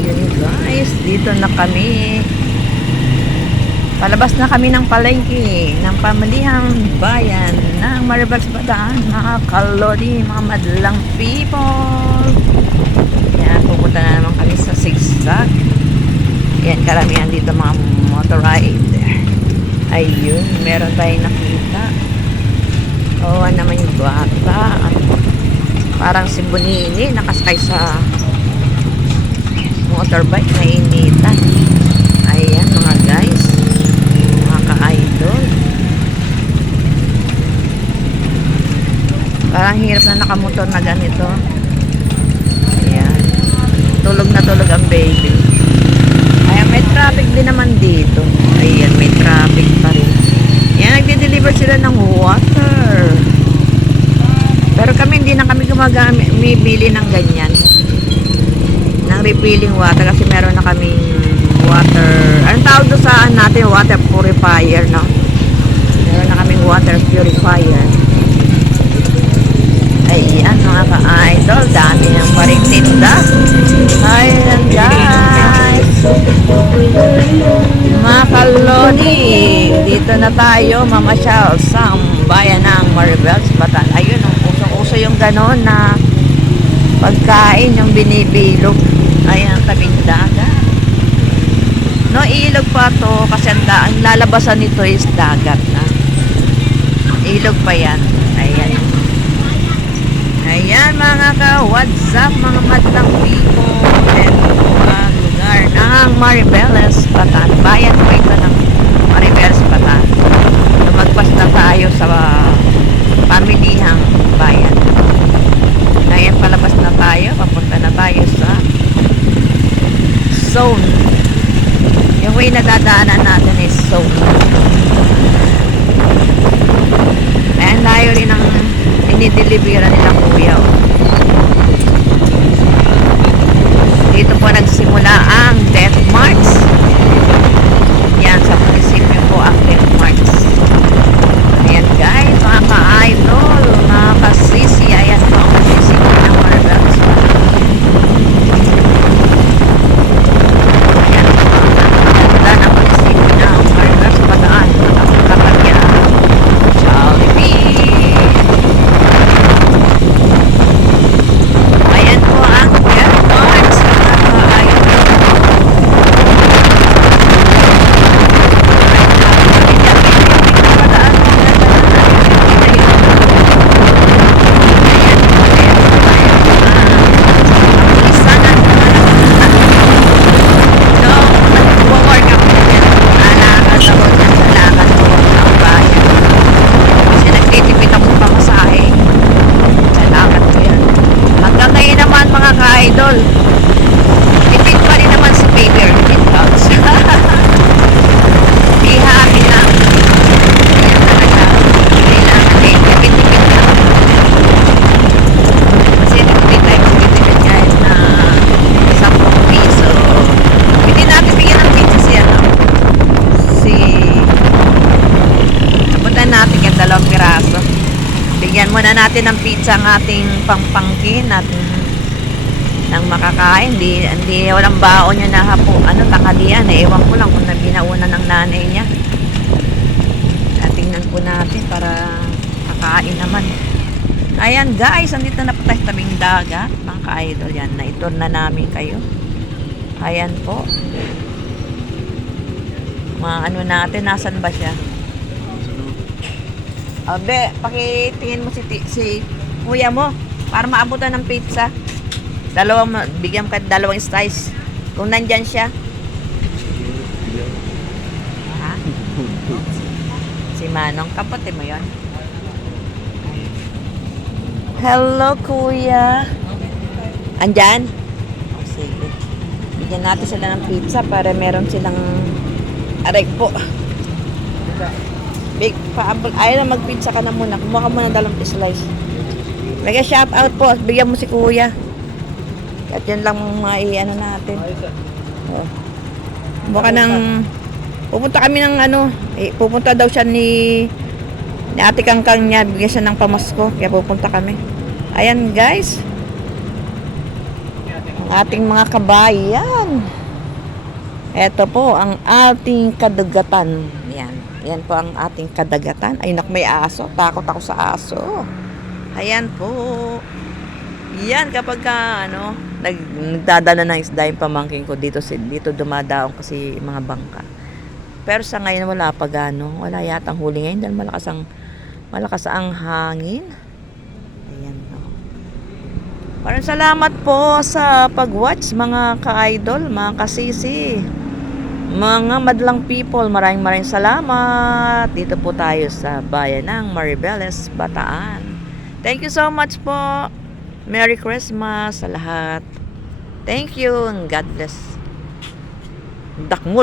Ayun guys, dito na kami. Palabas na kami ng palengke ng pamilihang bayan ng Maribels Bataan, mga kalodi, mga madlang people. Yan, pupunta na naman kami sa zigzag. Yan, karamihan dito mga motorride. Ayun, meron tayong nakita. Oo naman yung bata. Parang si Bonini nakasakay sa motorbike na initan. Ayan mga guys, mga ka-idol. Parang hirap na nakamotor na ganito. Ayan, tulog na tulog ang baby. Ayan, may traffic din naman dito. Ayan, may traffic pa rin. Ayan, nagde-deliver sila ng water. Pero kami hindi na kami gumagamit, may bili ng ganyan, ng refilling water, kasi meron na kaming water, anong tawag doon saan natin, water purifier, no? Meron na kaming water purifier. Ayan mga ka-idol, dami ng paring tinda. Ayan guys, mga kalodi, dito na tayo mamasyal sa bayan ng Maribels Bataan. Ayun, usong-uso yung ganon na pagkain, yung binibilog. Ayan, tabing dagat. No, ilog pa to kasi ang lalabasan nito is dagat na. Ilog pa yan. Ayan. Ayan mga ka-what's up mga madlang people. Ito ang lugar ng Maribels Bataan. Bayan po ito ng Maribels Bataan. Lumagpas na tayo sa pamilihang bayan. Ngayon palabas na tayo, papunta na tayo sa zone. Yung way na dadaanan natin is zone. Ayan tayo rin ang inideliveran nila kuya. Dito po nagsimula ang Death March. Yan sa munisipyo po ang Death March. Ayan guys, mga ka-idol, mga kasisi, ayan po ang munisipyo ng Maribels. Ayan po ang ganda ng munisipyo ng Maribels Bataan. Ang kapatya Jollibee. Ayan po ang Death March, mga ka-idol. Idol, tipid pa rin naman si Baby Erwin Vlogs. Ihati lang. Ayan talaga. Kailangan din tipid-tipid lang. Kasi tipid tayo tipid kahit na 10 piso. Hindi natin bigyan ng pizza si ano. Napunta natin yung 2 piraso. Bigyan muna natin ng pizza ang ating pangpangkin natin nang makakain. Hindi walang baon niya na hapo, tanghalian, ewan ko lang kung nabinauna ng nanay niya. Tingnan po natin para kakain naman. Ayan guys, andito na po tayo sa tabing dagat mga ka-idol. Yan, na-tour na namin kayo. Ayan po mga natin, nasan ba siya? Abe, pakitingin mo si kuya mo para maabutan ng pizza. Bigyan ka 2 slice kung nandyan siya. Ha? Si Manong, kapatid mo yon. Hello kuya, andyan? Oh, sige, bigyan natin sila ng pizza para meron silang aray po. Big paabol, ayaw na magpizza ka na muna. Kumuha ka muna 2 slice. Mega shout out po, bigyan mo si kuya. At yan lang mga natin. Baka nang pupunta kami ng pupunta daw siya ni Ate Kangkang niya, bigyan siya ng pamasko, kaya pupunta kami. Ayan guys. ating mga kabayan. Ito po ang ating kadagatan. Yan. Yan po ang ating kadagatan. Ay, nak, may aso. Takot ako sa aso. Ayan po. Yan, kapag ka, nagdadala ng isda yung pamangkin ko dito dumadaong kasi mga bangka. Pero sa ngayon wala pa gano. Wala yatang huli ngayon dahil malakas ang hangin. Ayan po. Maraming salamat po sa pag-watch mga ka-idol, mga kasisi. Mga madlang people, maraming salamat. Dito po tayo sa bayan ng Maribeles, Bataan. Thank you so much po. Merry Christmas sa lahat. Thank you and God bless. Dakmul.